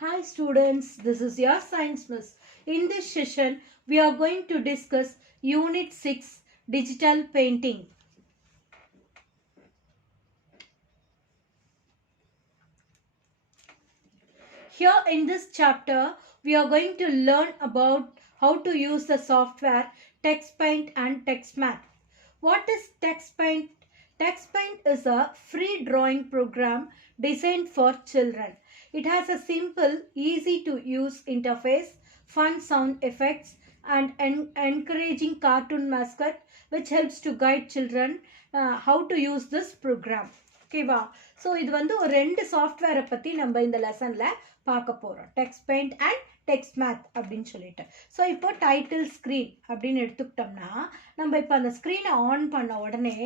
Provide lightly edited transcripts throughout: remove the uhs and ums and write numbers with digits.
Hi students, this is your science miss. In this session, we are going to discuss Unit 6 Digital Painting. Here in this chapter, we are going to learn about how to use the software TextPaint and TextMath. What is TextPaint? TextPaint is a free drawing program designed for children. It has a simple, easy to use interface, fun sound effects, and encouraging cartoon mascot which helps to guide children how to use this program. ஓகேவா so இது வந்து ஒரு ரெண்டு சாஃப்ட்வேரை பற்றி நம்ம இந்த லெசனில் பார்க்க போகிறோம் text paint and text math அப்படின்னு சொல்லிட்டு ஸோ இப்போ டைட்டில் ஸ்க்ரீன் அப்படின்னு எடுத்துக்கிட்டோம்னா நம்ம இப்போ அந்த ஸ்க்ரீனை ஆன் பண்ண உடனே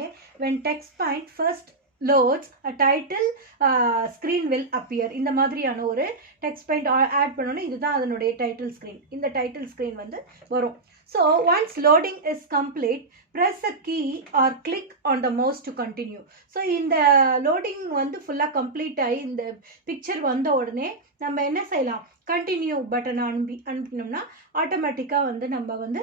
when text paint first loads a title screen will appear இந்த மாதிரியான ஒரு டெக்ஸ்ட் பெயிண்ட் ஆட் பண்ணோன்னா இதுதான் அதனுடைய டைட்டில் ஸ்க்ரீன் இந்த டைட்டில் ஸ்க்ரீன் வந்து வரும் so once loading is complete press a key or click on the mouse to continue so இந்த loading வந்து ஃபுல்லாக கம்ப்ளீட் ஆகி இந்த பிக்சர் வந்த உடனே நம்ம என்ன செய்யலாம் கண்டினியூ பட்டன் அனுப்பினோம்னா ஆட்டோமேட்டிக்காக வந்து நம்ம வந்து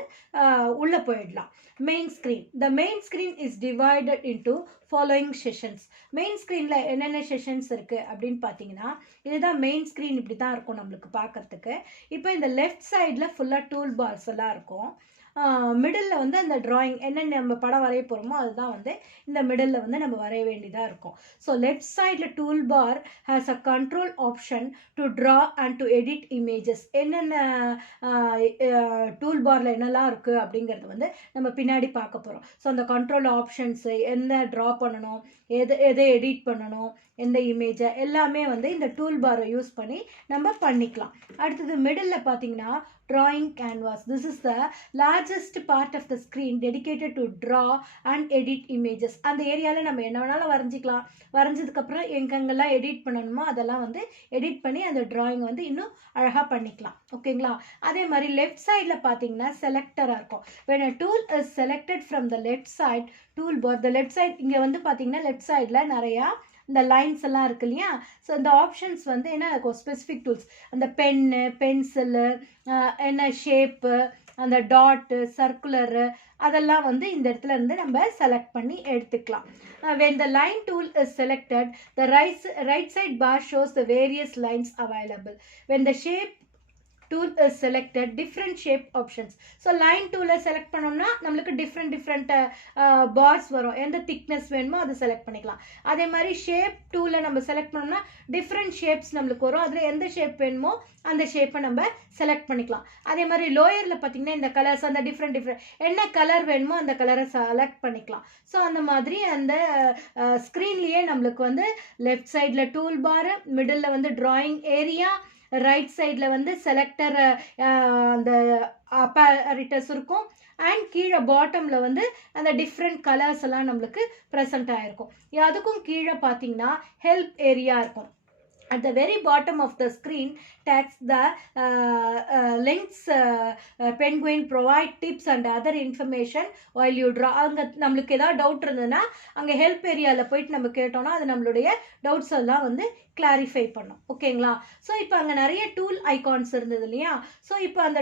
உள்ளே போயிடலாம் main screen the main screen is divided into following sessions main ஸ்க்ரீனில் என்னென்ன செஷன்ஸ் இருக்குது அப்படின்னு பார்த்தீங்கன்னா இதுதான் மெயின் ஸ்க்ரீன் இப்படி தான் இருக்கும் நம்மளுக்கு பார்க்கறதுக்கு இப்போ இந்த லெஃப்ட் சைடில் ஃபுல்லாக டூல் பார்ஸ் எல்லாம் இருக்கும் மிடில் வந்து அந்த ட்ராயிங் என்னென்ன நம்ம படம் வரைய போகிறோமோ அதுதான் வந்து இந்த மிடில் வந்து நம்ம வரைய வேண்டியதாக இருக்கும் ஸோ லெஃப்ட் சைடில் tool bar has a control option to draw and to edit images என்னென்ன டூல் பாரில் என்னெல்லாம் இருக்குது அப்படிங்கிறது வந்து நம்ம பின்னாடி பார்க்க போகிறோம் ஸோ அந்த கண்ட்ரோல் ஆப்ஷன்ஸு என்ன ட்ரா பண்ணணும் எதை எடிட் பண்ணணும் எந்த இமேஜை எல்லாமே வந்து இந்த டூல் பாரை யூஸ் பண்ணி நம்ம பண்ணிக்கலாம் அடுத்தது மிடில் பார்த்தீங்கன்னா drawing canvas this is the largest part of the screen dedicated to draw and edit images அந்த ஏரியாவில் நம்ம என்ன வேணாலும் வரைஞ்சிக்கலாம் வரைஞ்சதுக்கப்புறம் எங்கெங்கெல்லாம் எடிட் பண்ணணுமோ அதெல்லாம் வந்து எடிட் பண்ணி அந்த drawing வந்து இன்னும் அழகாக பண்ணிக்கலாம் ஓகேங்களா அதே மாதிரி லெஃப்ட் சைடில் பார்த்தீங்கன்னா செலக்டராக இருக்கும் when a tool is selected from the left side toolbar the left side இங்கே வந்து பார்த்தீங்கன்னா லெஃப்ட் சைடில் நிறையா இந்த லைன்ஸ் எல்லாம் இருக்கு இல்லையா ஸோ இந்த ஆப்ஷன்ஸ் வந்து என்ன இருக்கும் ஸ்பெசிஃபிக் டூல்ஸ் அந்த பென்னு பென்சிலு என்ன ஷேப்பு அந்த டாட்டு சர்க்குலரு அதெல்லாம் வந்து இந்த இடத்துல இருந்து நம்ம செலக்ட் பண்ணி எடுத்துக்கலாம் when the line tool is selected the right side bar shows the various lines available when the shape tool is selected different shape options so line tool select பண்ணோம்னா நமக்கு different bars வரும் எந்த thickness வேணுமோ அதை select பண்ணிக்கலாம் அதே மாதிரி shape டூலை நம்ம செலக்ட் பண்ணோம்னா டிஃப்ரெண்ட் ஷேப்ஸ் நம்மளுக்கு வரும் அதில் எந்த ஷேப் வேணுமோ அந்த ஷேப்பை நம்ம செலக்ட் பண்ணிக்கலாம் அதே மாதிரி லோயரில் பார்த்தீங்கன்னா இந்த கலர்ஸ் அந்த டிஃப்ரெண்ட் என்ன கலர் வேணுமோ அந்த கலரை செலக்ட் பண்ணிக்கலாம் ஸோ அந்த மாதிரி அந்த ஸ்க்ரீன்லேயே நம்மளுக்கு வந்து லெஃப்ட் சைடில் டூல் பாரு மிடில் வந்து ட்ராயிங் ஏரியா ரைட் சைடில் வந்து செலக்டர் அந்த அப்பரிட்டஸ் இருக்கும் அண்ட் கீழே பாட்டமில் வந்து அந்த டிஃப்ரெண்ட் கலர்ஸ் எல்லாம் நம்மளுக்கு ப்ரெசென்ட் ஆகிருக்கும் அதுக்கும் கீழே பார்த்தீங்கன்னா ஹெல்ப் ஏரியா இருக்கும் at the very bottom of the screen text the links penguin provide tips and other information while you draw அங்கே நம்மளுக்கு ஏதாவது டவுட் இருந்ததுன்னா அங்கே ஹெல்ப் ஏரியாவில் போயிட்டு நம்ம கேட்டோம்னா அது நம்மளுடைய டவுட்ஸ் எல்லாம் வந்து கிளாரிஃபை பண்ணும் ஓகேங்களா ஸோ இப்போ அங்கே நிறைய டூல் ஐகான்ஸ் இருந்தது இல்லையா ஸோ இப்போ அந்த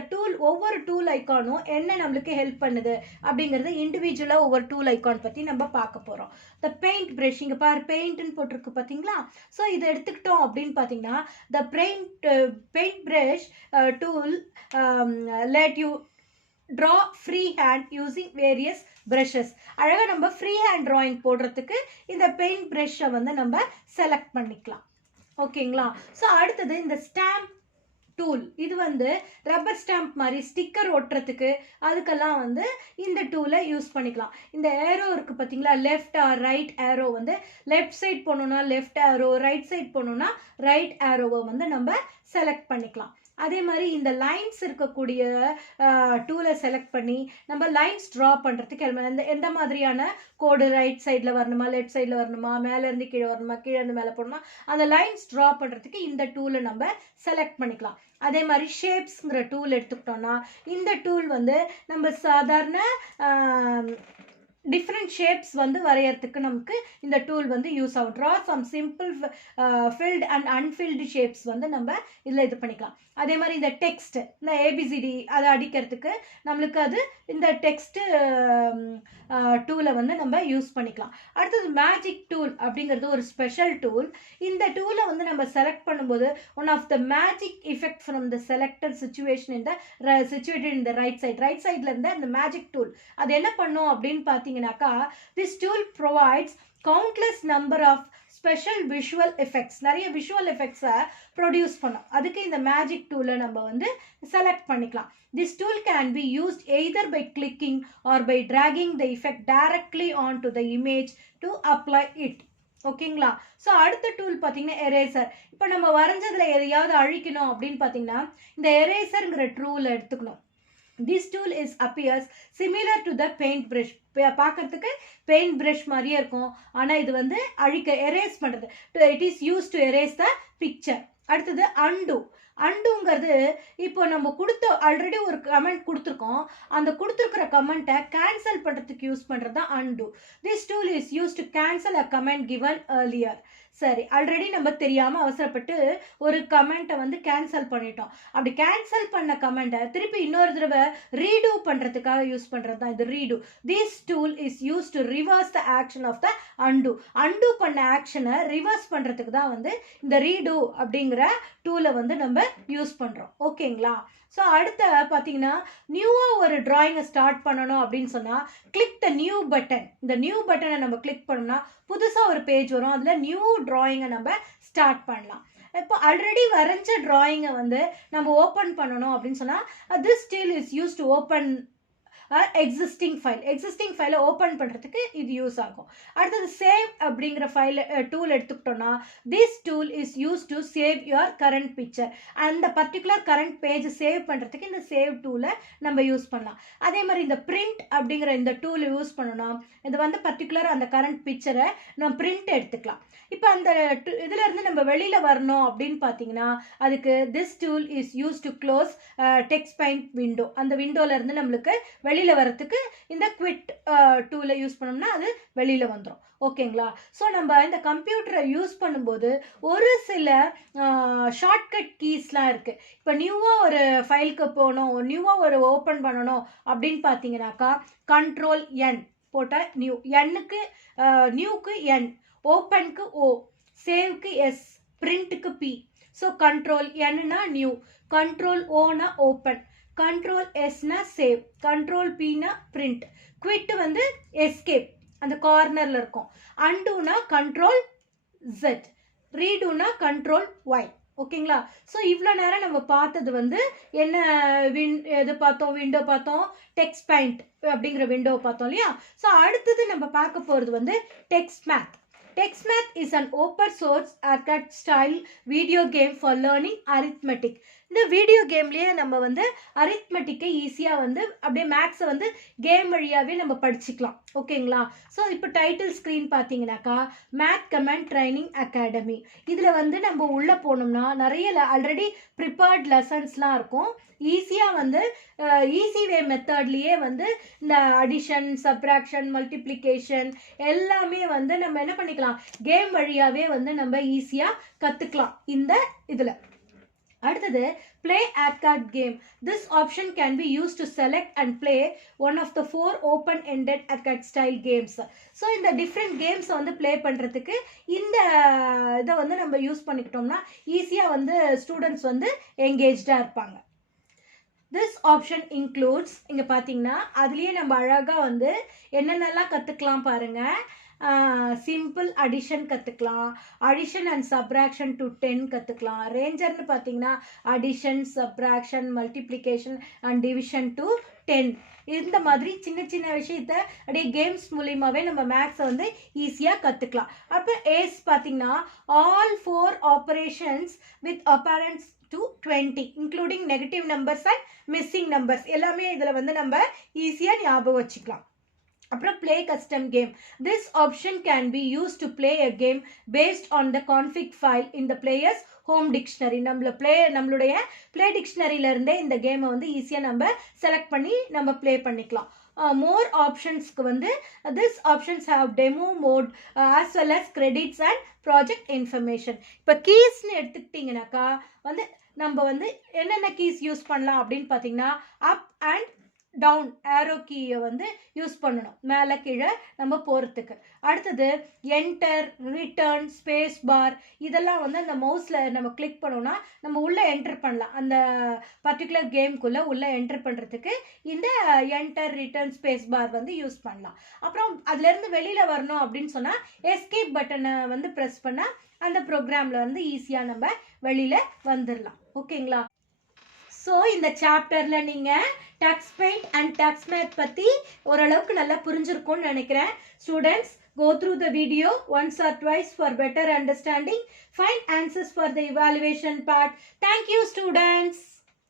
ஒவ்வொரு டூல் ஐக்கானும் என்ன நம்மளுக்கு ஹெல்ப் பண்ணுது அப்படிங்கிறது இண்டிவிஜுவலாக ஒவ்வொரு டூல் ஐக்கான் பற்றி நம்ம பார்க்க போகிறோம் த பெயிண்ட் ப்ரஷ் இங்கே பாரு பெயிண்ட்னு போட்டிருக்கு பார்த்தீங்களா ஸோ இதை எடுத்துக்கிட்டோம் அப்படின்னு பார்த்தீங்கன்னா த paint brush tool let you draw free hand using various brushes அழகாக நம்ம ஃப்ரீ ஹேண்ட் ட்ராயிங் போடுறதுக்கு இந்த பெயிண்ட் ப்ரஷ்ஷை வந்து நம்ம செலக்ட் பண்ணிக்கலாம் ஓகேங்களா ஸோ அடுத்தது இந்த ஸ்டாம்ப் டூல் இது வந்து ரப்பர் ஸ்டாம்ப் மாதிரி ஸ்டிக்கர் ஒட்டுறதுக்கு அதுக்கெல்லாம் வந்து இந்த டூலை யூஸ் பண்ணிக்கலாம் இந்த ஏரோ இருக்குது பார்த்தீங்களா லெஃப்ட் ஆர் ரைட் ஏரோ வந்து லெஃப்ட் சைட் போனோம்னா லெஃப்ட் ஏரோ ரைட் சைட் போனோம்னா ரைட் ஏரோவை வந்து நம்ம செலக்ட் பண்ணிக்கலாம் அதே மாதிரி இந்த லைன்ஸ் இருக்கக்கூடிய டூலை செலக்ட் பண்ணி நம்ம லைன்ஸ் ட்ரா பண்ணுறதுக்கு எந்த மாதிரியான கோடு ரைட் சைடில் வரணுமா லெஃப்ட் சைடில் வரணுமா மேலேருந்து கீழே வரணுமா கீழேருந்து மேலே போடணுமா அந்த லைன்ஸ் ட்ரா பண்ணுறதுக்கு இந்த டூலை நம்ம செலக்ட் பண்ணிக்கலாம் அதே மாதிரி ஷேப்ஸ்ங்கிற டூல் எடுத்துக்கிட்டோம்னா இந்த டூல் வந்து நம்ம சாதாரண டிஃப்ரெண்ட் ஷேப்ஸ் வந்து வரையறதுக்கு நமக்கு இந்த டூல் வந்து யூஸ் ஆகும். Draw some simple filled and unfilled shapes வந்து நம்ம இதில் இது பண்ணிக்கலாம். அதே மாதிரி இந்த டெக்ஸ்ட், இந்த ஏபிசிடி அதை அடிக்கிறதுக்கு நம்மளுக்கு அது இந்த டெக்ஸ்ட்டு டூலை வந்து நம்ம யூஸ் பண்ணிக்கலாம். அடுத்தது மேஜிக் டூல் அப்படிங்கிறது ஒரு ஸ்பெஷல் டூல். இந்த டூலை வந்து நம்ம செலக்ட் பண்ணும்போது one of the magic effect from the selected situation இந்த சிச்சுவேட்டட் இந்த ரைட் சைடில் இருந்த அந்த மேஜிக் டூல் அது என்ன பண்ணும் அப்படின்னு பார்த்தீங்கன்னாக்கா, this tool provides countless number of special visual effects, நிறைய விஷுவல் எஃபெக்ட்ஸை ப்ரொடியூஸ் பண்ணும். அதுக்கு இந்த மேஜிக் டூலை நம்ம வந்து செலக்ட் பண்ணிக்கலாம். This tool can be used either by clicking or by dragging the effect directly on to the image to apply it. ஓகேங்களா? ஸோ அடுத்த டூல் பார்த்தீங்கன்னா எரேசர். இப்போ நம்ம வரைஞ்சதில் எதையாவது அழிக்கணும் அப்படின்னு பார்த்தீங்கன்னா இந்த எரேசருங்கிற டூலை எடுத்துக்கணும். This tool is appears similar to the paint brush. பார்க்கறதுக்கு பெயிண்ட் ப்ரஷ் மாதிரியே இருக்கும். ஆனால் இது வந்து அழிக்க எரேஸ் பண்ணுறது. It is use to erase the picture. அடுத்தது அண்டு. அண்டுங்கிறது இப்போ நம்ம ஆல்ரெடி ஒரு கமெண்ட் கொடுத்துருக்கோம். அந்த கொடுத்துருக்கிற கமெண்ட்டை கேன்சல் பண்ணுறதுக்கு யூஸ் பண்ணுறது தான் and. This tool is use to cancel a comment given earlier. சரி, ஆல்ரெடி நம்ம தெரியாமல் அவசரப்பட்டு ஒரு கமெண்ட்டை வந்து கேன்சல் பண்ணிட்டோம். அப்படி கேன்சல் பண்ண கமெண்ட்டை திருப்பி இன்னொரு தடவை ரீடூ பண்ணுறதுக்காக யூஸ் பண்ணுறது தான் இது redo. This tool is use to reverse the action of the undo. Undo பண்ண ஆக்ஷனை ரிவர்ஸ் பண்ணுறதுக்கு தான் வந்து இந்த ரீடூ அப்படிங்கிற டூலை வந்து நம்ம யூஸ் பண்ணுறோம். ஓகேங்களா? ஸோ அடுத்த பார்த்தீங்கன்னா நியூவாக ஒரு ட்ராயிங்கை ஸ்டார்ட் பண்ணணும் அப்படின்னு சொன்னால் கிளிக் த நியூ பட்டன். இந்த நியூ பட்டனை நம்ம கிளிக் பண்ணோம்னா புதுசாக ஒரு பேஜ் வரும். அதில் நியூ ட்ராயிங்கை நம்ம ஸ்டார்ட் பண்ணலாம். இப்போ ஆல்ரெடி வரைஞ்ச ட்ராயிங்கை வந்து நம்ம ஓப்பன் பண்ணணும் அப்படின்னு சொன்னால் this tool is use to open existing ஃபைலை ஓப்பன் பண்ணுறதுக்கு இது யூஸ் ஆகும். அடுத்தது சேவ் அப்படிங்கிற டூல் எடுத்துக்கிட்டோம்னா this tool is use to save your current picture. அந்த பர்டிகுலர் கரண்ட் பேஜ் சேவ் பண்ணுறதுக்கு இந்த சேவ் டூலை நம்ம யூஸ் பண்ணலாம். அதே மாதிரி இந்த பிரிண்ட் அப்படிங்கிற இந்த டூல் யூஸ் பண்ணணும். இது வந்து பர்டிகுலர் அந்த கரண்ட் பிக்சரை நம்ம பிரிண்ட் எடுத்துக்கலாம். இப்போ அந்த இதிலேருந்து நம்ம வெளியில் வரணும் அப்படின்னு பார்த்தீங்கன்னா அதுக்கு this tool is use to close text paint window. அந்த விண்டோலேருந்து நம்மளுக்கு வெளியில் வரத்துக்கு இந்த குவிட் டூலை யூஸ் பண்ணோம்னா அது வெளியில் வந்துடும். ஓகேங்களா? ஸோ நம்ம இந்த கம்ப்யூட்டரை யூஸ் பண்ணும்போது ஒரு சில ஷார்ட்கட் கீஸ்லாம் இருக்குது. இப்போ நியூவாக ஒரு ஃபைலுக்கு போகணும், நியூவாக ஒரு ஓப்பன் பண்ணணும் அப்படின்னு பார்த்தீங்கன்னாக்கா கண்ட்ரோல் என் போட்டால் நியூ, எண்ணுக்கு நியூக்கு என், ஓப்பனுக்கு ஓ, சேவ்க்கு எஸ், பிரிண்ட்டுக்கு பி. ஸோ கண்ட்ரோல் என்னா நியூ, கண்ட்ரோல் ஓனா ஓப்பன், கண்ட்ரோல் எஸ்னா சேவ், கண்ட்ரோல் பினா பிரிண்ட், குவிட் வந்து எஸ்கேப் அந்த கார்னரில் இருக்கும், அண்டுனா கண்ட்ரோல் ஜெட், ரீடுனா கண்ட்ரோல் ஒய். ஓகேங்களா? ஸோ இவ்வளோ நேரம் நம்ம பார்த்தது வந்து என்ன எது பார்த்தோம், விண்டோ பார்த்தோம், டெக்ஸ்ட் பெயிண்ட் அப்படிங்கிற விண்டோவை பார்த்தோம் இல்லையா? ஸோ அடுத்தது நம்ம பார்க்க போகிறது வந்து text math. Text math is an open source arcade style video game for learning arithmetic. இந்த வீடியோ கேம்லேயே நம்ம வந்து அரித்மெட்டிக்கை ஈஸியாக வந்து அப்படியே மேக்ஸை வந்து கேம் வழியாகவே நம்ம படிச்சுக்கலாம். ஓகேங்களா? ஸோ இப்போ டைட்டில் ஸ்க்ரீன் பார்த்தீங்கன்னாக்கா மேத் கமெண்ட் ட்ரைனிங் அகாடமி. இதில் வந்து நம்ம உள்ளே போனோம்னா நிறைய ஆல்ரெடி ப்ரிப்பேர்ட் லெசன்ஸ்லாம் இருக்கும். ஈஸியாக வந்து ஈஸி வே மெத்தட்லேயே வந்து இந்த அடிஷன், சப்ராக்ஷன், மல்டிப்ளிகேஷன் எல்லாமே வந்து நம்ம என்ன பண்ணிக்கலாம், கேம் வழியாகவே வந்து நம்ம ஈஸியாக கற்றுக்கலாம் இந்த இதில். அடுத்தது play arcade game. This option can be used to select and play one of the 4 open-ended arcade style games. So இந்த different games வந்து play பண்ணுறதுக்கு இந்த இதை வந்து நம்ம யூஸ் பண்ணிக்கிட்டோம்னா ஈஸியாக வந்து ஸ்டூடெண்ட்ஸ் வந்து எங்கேஜ்டாக இருப்பாங்க. This option includes, இங்கே பார்த்தீங்கன்னா அதுலேயே நம்ம அழகாக வந்து என்னென்னலாம் கற்றுக்கலாம் பாருங்கள். சிம்பிள் அடிஷன் கற்றுக்கலாம், அடிஷன் அண்ட் சப்ராக்ஷன் டு 10 கற்றுக்கலாம். ரேஞ்சர்னு பார்த்தீங்கன்னா addition, subtraction, multiplication and division to 10. இந்த மாதிரி சின்ன சின்ன விஷயத்த அப்படியே கேம்ஸ் மூலியமாகவே நம்ம மேக்ஸை வந்து ஈஸியாக கற்றுக்கலாம். அப்போ ஏஸ் பார்த்தீங்கன்னா all 4 operations with operands to 20 including negative numbers and missing numbers எல்லாமே இதில் வந்து நம்ம ஈஸியாக ஞாபகம் வச்சுக்கலாம். அப்புறம் play custom game. This option can be used to play a game based on the config file in the player's home dictionary. நம்மளுடைய play dictionaryல இருந்தே இந்த கேமை வந்து ஈஸியாக நம்ம செலக்ட் பண்ணி நம்ம ப்ளே பண்ணிக்கலாம். more optionsக்கு வந்து this options have demo mode as well as credits and project information. இப்போ கீஸ்ன்னு எடுத்துக்கிட்டிங்கனாக்கா வந்து நம்ம வந்து என்னென்ன கீஸ் யூஸ் பண்ணலாம் அப்படின்னு பார்த்தீங்கன்னா அப் அண்ட் டவுன் ஏரோ கீயை வந்து யூஸ் பண்ணணும் மேலே கீழே நம்ம போகிறதுக்கு. அடுத்தது என்டர், ரிட்டர்ன், ஸ்பேஸ் பார் இதெல்லாம் வந்து அந்த மவுஸில் நம்ம கிளிக் பண்ணோம்னா நம்ம உள்ளே என்டர் பண்ணலாம். அந்த பர்டிகுலர் கேம்குள்ளே உள்ளே என்டர் பண்ணுறதுக்கு இந்த என்டர், ரிட்டர்ன், ஸ்பேஸ் பார் வந்து யூஸ் பண்ணலாம். அப்புறம் அதுலேருந்து வெளியில் வரணும் அப்படின்னு சொன்னால் எஸ்கேப் பட்டனை வந்து ப்ரெஸ் பண்ணால் அந்த ப்ரோக்ராமில் வந்து ஈஸியாக நம்ம வெளியில் வந்துடலாம். ஓகேங்களா? ஸோ இந்த சாப்டரில் நீங்கள் Tux Paint and Tux Math பற்றி ஓரளவுக்கு நல்லா புரிஞ்சிருக்கும்னு நினைக்கிறேன். Students, go through the video once or twice for better understanding. Find answers for the evaluation part. Thank you, students.